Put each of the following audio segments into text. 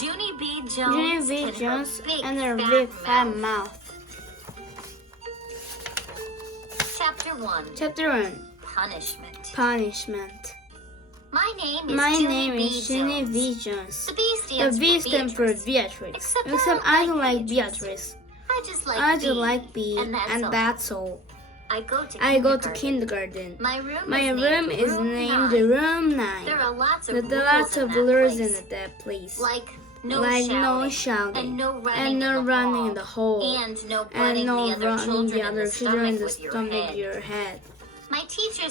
Junie B. Jones and her big fat mouth. Chapter 1. Punishment. My name is Junie B. B. Jones. Jones. The B stands for Beatrice. Except I don't like Beatrice. I just like B, and that's all. I go to kindergarten. My My room is named Room 9. There are lots There are lots of rules in place. that place. Like no shouting, and no running in the hall, and no and no the other running the other children in the with your stomach head. of your head. My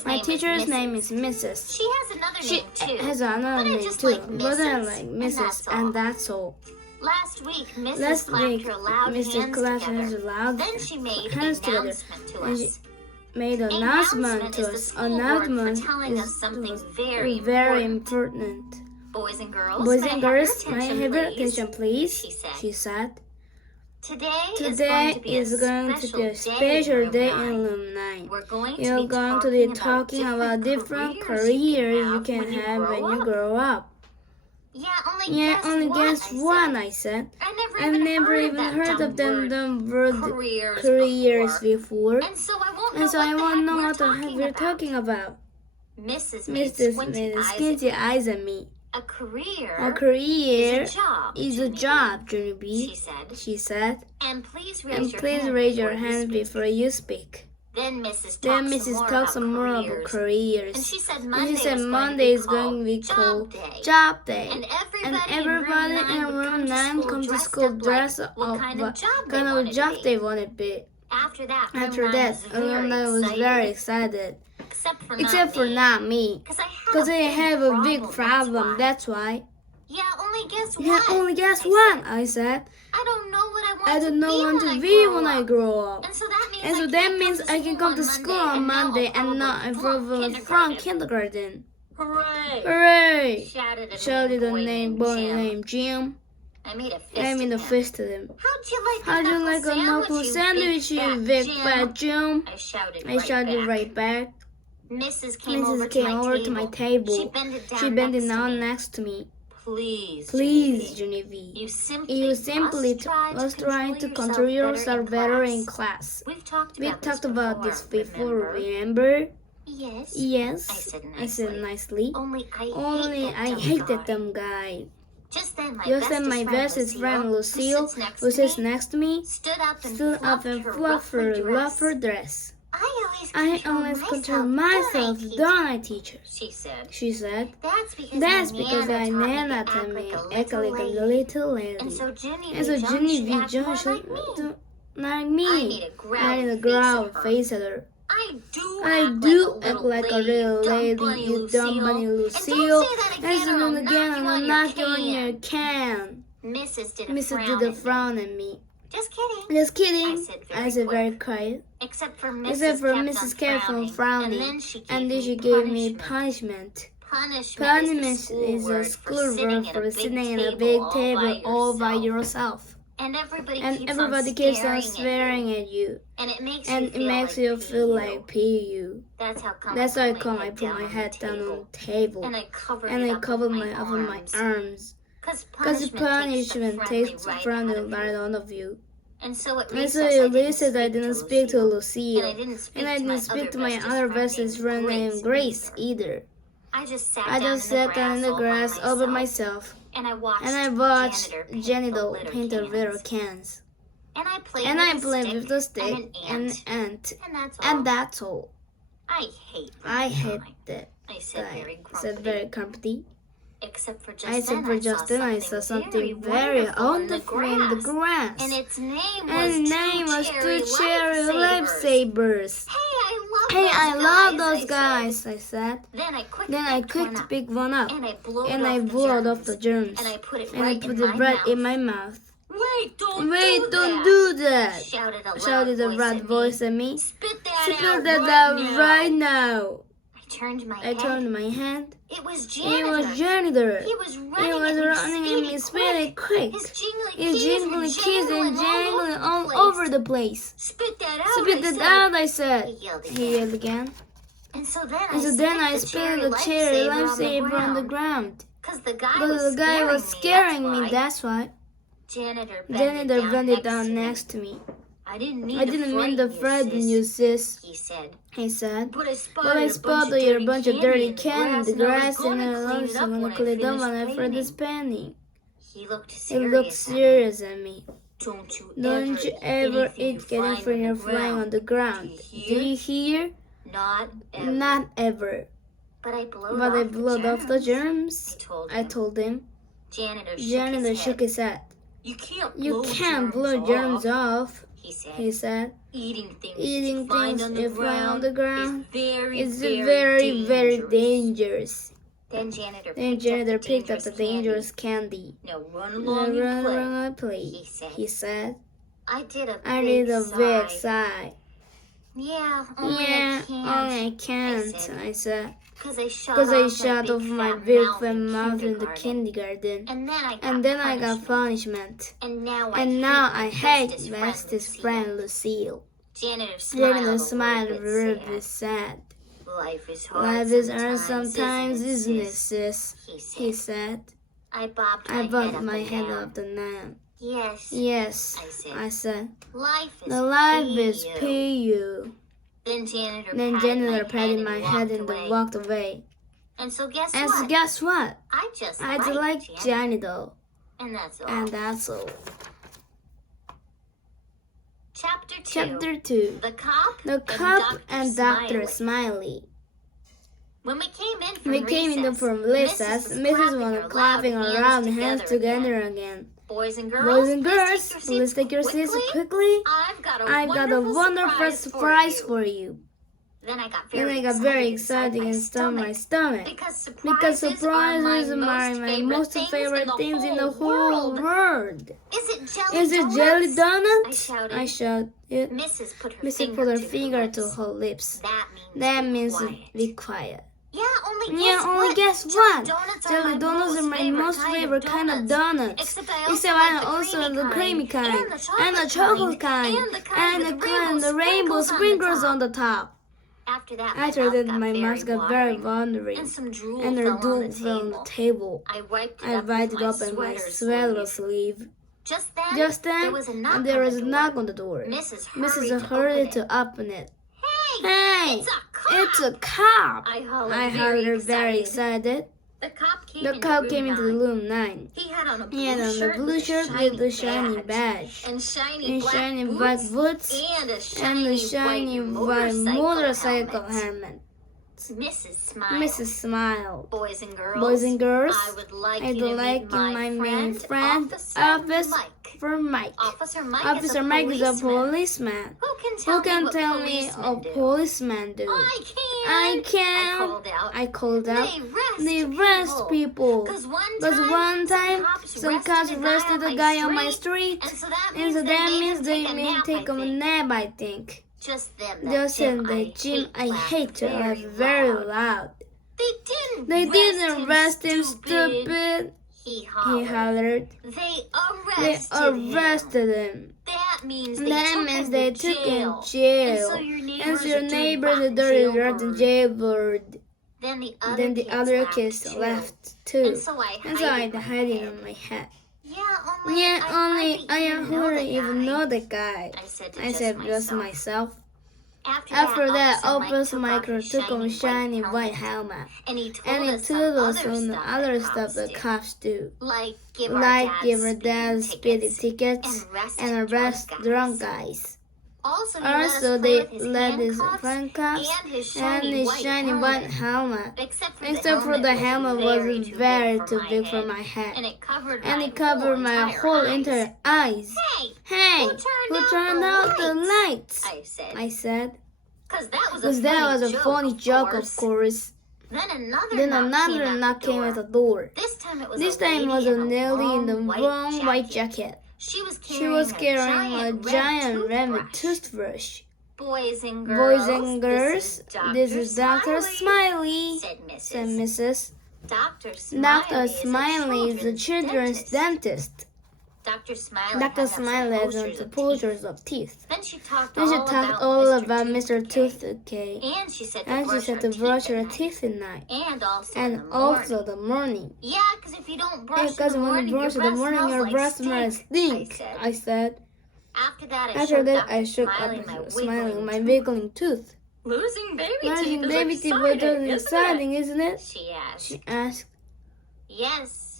My teacher's name name is Mrs. She has another She name too. has another but I name just too, like but I Mrs. like Mrs. and that's all. Last week, Mrs. Last clapped week, her loud Mrs. hands clapped together. hands loud Then she made an hands together, announcement to and she us. made an announcement to is the us. school board Announcement for telling us is something very very important. Boys and girls, Boys may I and have your girls, may I have your attention, please? She said. Today Today is going to be a special day in Room 9. You're going to be talking about different careers you can have when you grow up. Yeah, only guess one, I said. I never even heard of them word careers before. And so And so I won't know what the the heck we're talking about. Mrs. Mrs. made squinty eyes at me. A career, A career is a job, Junie B. She said. And please raise your hand before you speak. Then Mrs. talks some more about careers. And she said Monday is going to be called Job Day. And everybody in room 9 comes to school dressed up what kind of job they want to be. After that, room 9 was very excited. Except for not me. Because I have a big problem, That's that's why. Yeah, only guess one, I said. I don't know what I don't know what to be when I grow up. And so that means I can come to school on Monday and not from kindergarten. Hooray! Hooray! Shouted a boy named Jim. I made a fist to him. How'd you like a knuckle sandwich, you big fat Jim? I shouted right back. Mrs. came over to my table. She bent it down next to me. Please, Junie B. You You simply must try to control yourself better in class. We've talked about this before, remember? Yes. I said nicely. Only I hate that dumb guy. Just then, my bestest friend Lucille, who sits next to me, stood up and fluffed her dress. I always control myself, don't I, teacher? She said. That's because I Nana to me, act like a little lady. And so Junie B. Jones should do like me. I need to growl face at her. I do act like a little lady, you dumb bunny Lucille. And so then again, I'll knock you on your can. Mrs. did a frown at me. Just kidding. I said very quiet. Except for Mrs. kept on frowning, and then she gave me punishment. Punishment is a school word for sitting at a big table all by yourself. And everybody keeps on staring at you. And it makes you feel like PU. That's how I put my head down on the table. And I covered my arms. Because punishment takes from the right on of you. And so at recess I didn't speak to Lucille. And I didn't speak to my other bestest friend named Grace either. I just sat down in the grass all by myself. And I watched janitor paint the little cans. And I played with the stick and an ant. And that's all. I hate that. I said very grumpy. Except for just then, I saw something very wonderful in the grass. And its name was two cherry lifesavers. Hey, I love those guys, I said. Then I quickly picked one up. And I blew it off the germs. And I put it right in my mouth. Wait, don't do that! Shouted a rat voice at me. Spit that out right now. I turned my hand. It was janitor. He was running and he sped quick. His jingling keys and jangling all over the place. Spit that out, I said. He yelled again. And so then I spilled the cherry lifesaver on the ground. Because the guy was scaring me, that's why. Janitor Janitor bended down next to me. I didn't mean to frighten you, sis, he said. But I spotted a bunch of dirty can in the grass and I was going to clean it up when I finished painting. He looked serious at me. Don't you ever eat anything you're flying on the ground? Do you hear? Not ever. But I blowed off the germs, I told him. Janitor shook his head. You can't blow germs off, he said. Eating things you find on the ground is very, very dangerous. Then Janitor picked up the dangerous candy. Now run along and play, he said. I did a big sigh. Yeah, only I can't, I said. Because I shot off my big fat mouth in the kindergarten. And then I got punishment. And now I hate bestest friend Lucille. Janitor smiled really sad. Life is hard sometimes, isn't it, sis? He said. I bobbed my head up the nap. Yes, I said. Life is PU. Then Janitor patted my head and then walked away. And so guess what? I just like Janitor. And that's all. And that's all. Chapter 2. The cop and Dr. Smiley. When we came in from recess, Mrs. was clapping around, hands together again. Boys and girls, please take your seats quickly. I've got a wonderful surprise for you. Then I got very excited and stumped my stomach. Because surprises are my most favorite things in the whole world. Is it jelly donut? I shouted. Mrs. put her finger to her lips. That means be quiet. Yeah, only guess what? Jelly donuts are my most favorite kind of donuts. Except I also like the creamy kind, and the chocolate kind, and the kind with the rainbow sprinkles on the top. After that, my mouth got very wandering, and some drool and the fell drool on the fell on the table. table. I wiped I wiped it up in my sweater sleeve. Just then, there was a knock on the door. Mrs. hurried to open it. Hey, it's a cop! I hollered very excited. The The cop came into the room 9. He had on a He had on the blue shirt with the shiny badge, and shiny black boots, and a and the shiny white motorcycle helmet. Mrs. smiled. Boys and girls, I would like I'd you to like meet my main friend, Officer Mike. for Mike. Officer Officer Mike is a policeman. Who can tell me a policeman do? I can. I called out. They arrest people. Because one time, some cops arrested a guy on my street, and so that means they take a may nap, take a I think. nap, I think. Just Just in the gym, I hate to laugh very loud. They didn't arrest him, stupid, He he hollered. They arrested him. That means they took him in jail. And so your neighbors are dirty rat and jailbird. Then Then the other kids left too. And so I hid it on my head. Yeah, only I wouldn't even know the guy. I said just myself. After that, Officer Michael took off a shiny white helmet. And he And told us on the other stuff that cops do. Like Give give our dads speedy tickets and arrest drunk guys. Also, they let his friend cuffs and his shiny white helmet. Except for the helmet was very too big for my head. And it covered my whole entire eyes. Hey, who turned out the lights? I said. Because Because that was a funny joke, of course. Then Then another knock came at the door. This time it was a lady in the long wrong white jacket. She She was carrying a giant red toothbrush. Boys and girls, this is Dr. Smiley, said Mrs. Dr. Dr. Smiley is a children's dentist. Dr. Smiley has the posters of teeth. Then she talked all about Mr. Tooth Toothcake. And she said to brush her teeth at night. And And also the morning. Yeah, because if you don't brush Because when you brush in the morning, your breath smells stink, I said. After that, I shook up, smiling my wiggling tooth. Losing baby Losing teeth baby is teeth exciting, was exciting, isn't it? She She asked.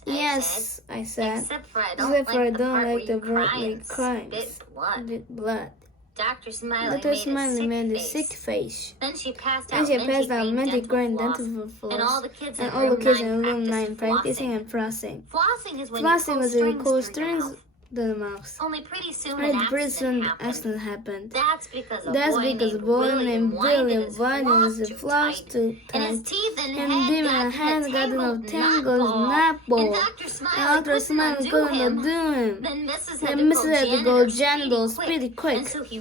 Yes, I said. Except for I don't like the part where where you you cry cry and Spit blood. Dr. Dr. Smiley made a sick face. Then she passed And out she passed out minty green dental dental floss. and all the kids And all the kids in room 9 9 practicing and flossing. Flossing is when Flossing you was pull when you pull strings strings through to the mouth. Only pretty soon And an pretty soon accident an accident happened. That's because a boy named William winded his floss too and tight. his teeth and And head Demon had gotten a tangled tangled knot ball. And Dr. Smiley couldn't undo him. Then Mrs. Mrs. had to go janitor pretty quick. And so he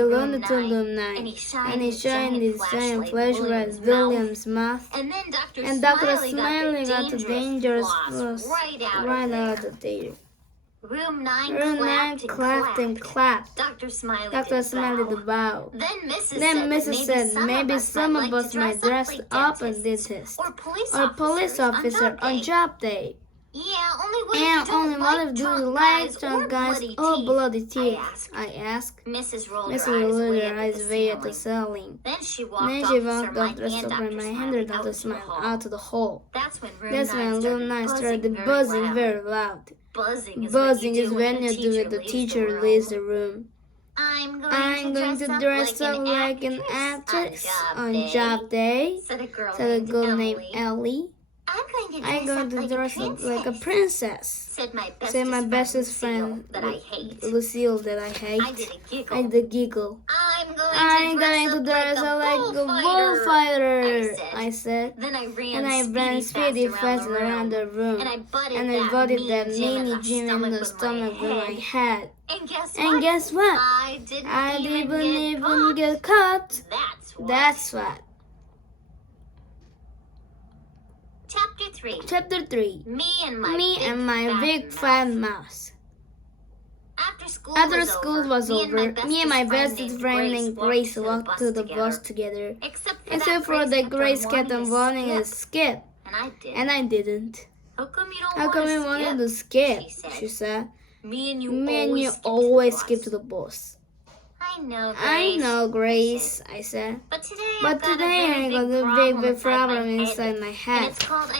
ran to room 9. And he And he shined his giant flashlight flashlight at William's mouth. And then And Dr. Smiley got the dangerous floss right out of there. Room 9 Room 9 clapped and clapped. Dr. Smiley the bow. Then Mrs. said maybe some of us might dress up as dentists or police officer on job day. Yeah, only what if do you like drunk guys or bloody teeth? I I asked. Mrs. rolled her eyes way at the ceiling. Then she Then walked she off walked off dressed up in my hand and Dr. Smile out to the hall. That's when That's when room 9 started buzzing very loud. Buzzing is when you do it the teacher leaves the room. I'm going to dress up like an actress on job day, said a said a girl named Ellie. I'm going to dress up like a princess, said my bestest friend that I hate. Lucille that I hate. I did a giggle. giggle. I'm going to dress up like a bullfighter, I said. Then I And ran speedy fast around the room. And I I butted that meanie Jim in the stomach with my head. And guess what? I didn't even get caught. That's what. what. Chapter 3. Chapter 3. Me and my big fat mouse. After school was over, me and my bestest friend named Grace walked to the bus together. Except for that Grace kept on wanting to skip. And I didn't. How come you wanted to skip? She said. Me and you always skip to the bus. I know, Grace, I said. But today I got a big problem inside my head.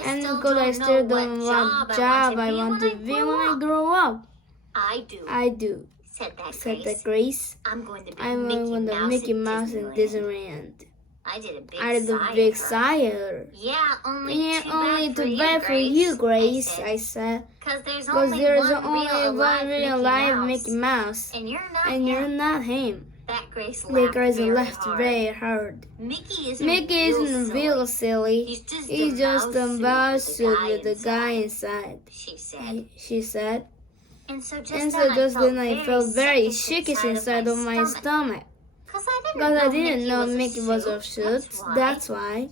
And because I still don't know what job I want to be when I grow up. I do, said that Grace. I'm going to be I'm going to Mickey Mouse in Disneyland. I did a big sigh. Yeah, only too bad for you, Grace, I said. Because there's only one real live Mickey Mouse. And you're not him. That Grace laughed very hard. Mickey isn't real silly. He's just a mouse suit with a guy inside, she said. And so just then I felt very shakish inside of my stomach. Because I didn't know Mickey was a suit. That's why.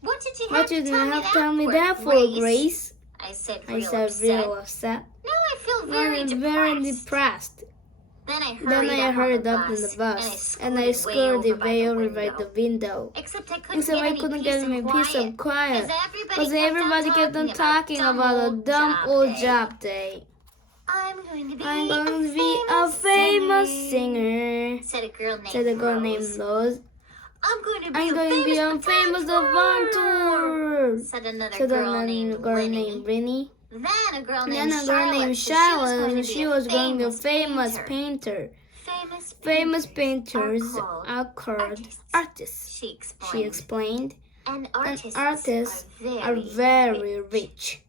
What did you have to tell me that for, Grace? I said real upset. Now I feel very depressed. Then I hurried up in the bus, and I scurried way over by the window. Except I couldn't get me peace of quiet, because everybody kept on talking about a dumb old job day. I'm going to be a famous singer, said a girl named Rose. I'm going to be a famous adventurer, said another girl named Brinny. Then a girl named Charlotte, she was going to be a famous painter. Famous painters are called artists, she explained. And artists are very rich.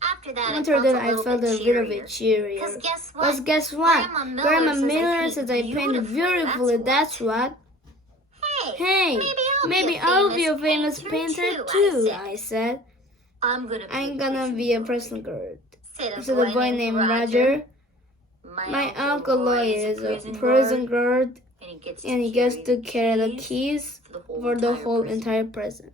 After that, I felt a little bit cheerier. Because guess what? Grandma Miller says says I painted beautifully, that's what. Hey, maybe I'll be a famous painter too, I said. I'm gonna be a prison guard, said a boy named Roger. My Uncle Lloyd is a prison guard, and he gets to carry the keys for the whole entire prison.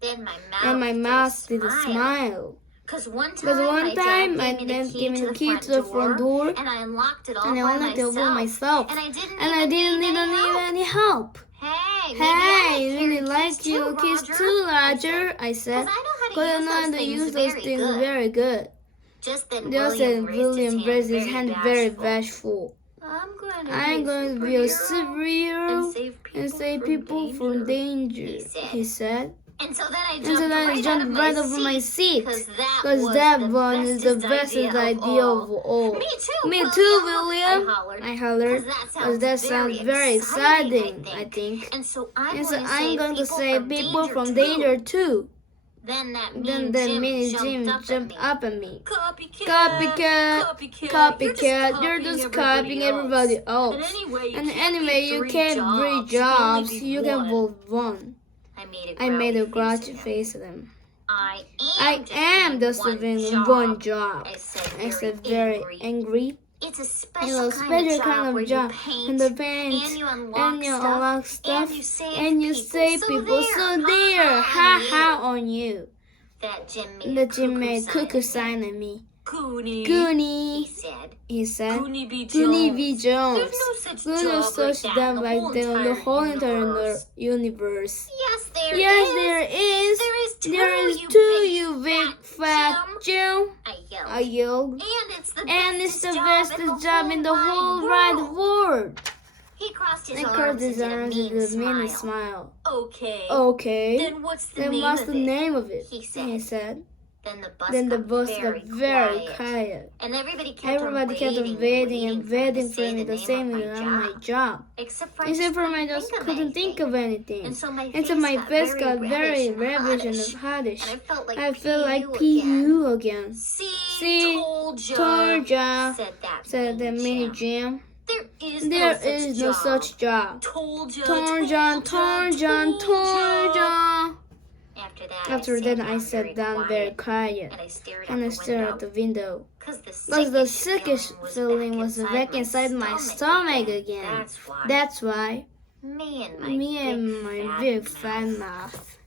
Then And my mouth did a smile. Because one time my dad gave me the key to the front door, and I unlocked it all and I unlocked it all by myself, and I didn't need any help. Hey, you really like your keys too, Roger, I said. Because I know how to use those things very good. Just then William raised his hand very bashful. I'm going to be a superhero and save people from danger, he said. And so then I jumped right over my seat, because that one is the best idea of all. Me too, William, I hollered, because that sounds very exciting, I think. And so I'm going to save people from danger too. Then that mean Jim jumped up at me. Copycat, You're just copying everybody else. And anyway, you can't breed jobs, you can vote one. I made a grouchy face at him. I am just doing one job, I said, very angry. It's a special kind of job and the paint, and you unlock stuff, and you save people. So there, ha on you. That Jim made cuckoo sign at me. Junie, he said. Junie B. Junie B. Jones. There's There's no such job like that in the whole entire universe. Yes, there is. There is too, you big fat Jim. I yelled. And it's the best job in the whole wide world. He crossed his arms and did a mean mean smile. Okay. Then what's the name of it? He He said. Then the bus got very quiet. quiet. And everybody kept waiting for me to say my job. Except for I just couldn't think of anything. And so my face got very ravaged and hottish. I felt like PU again. See, told ya, said that mini Jim. There is no such job. Told ya. After that, I sat down very quiet, and I stared out the window. Because the sickish feeling was back inside my stomach again. That's why. Me and My big fat mouth.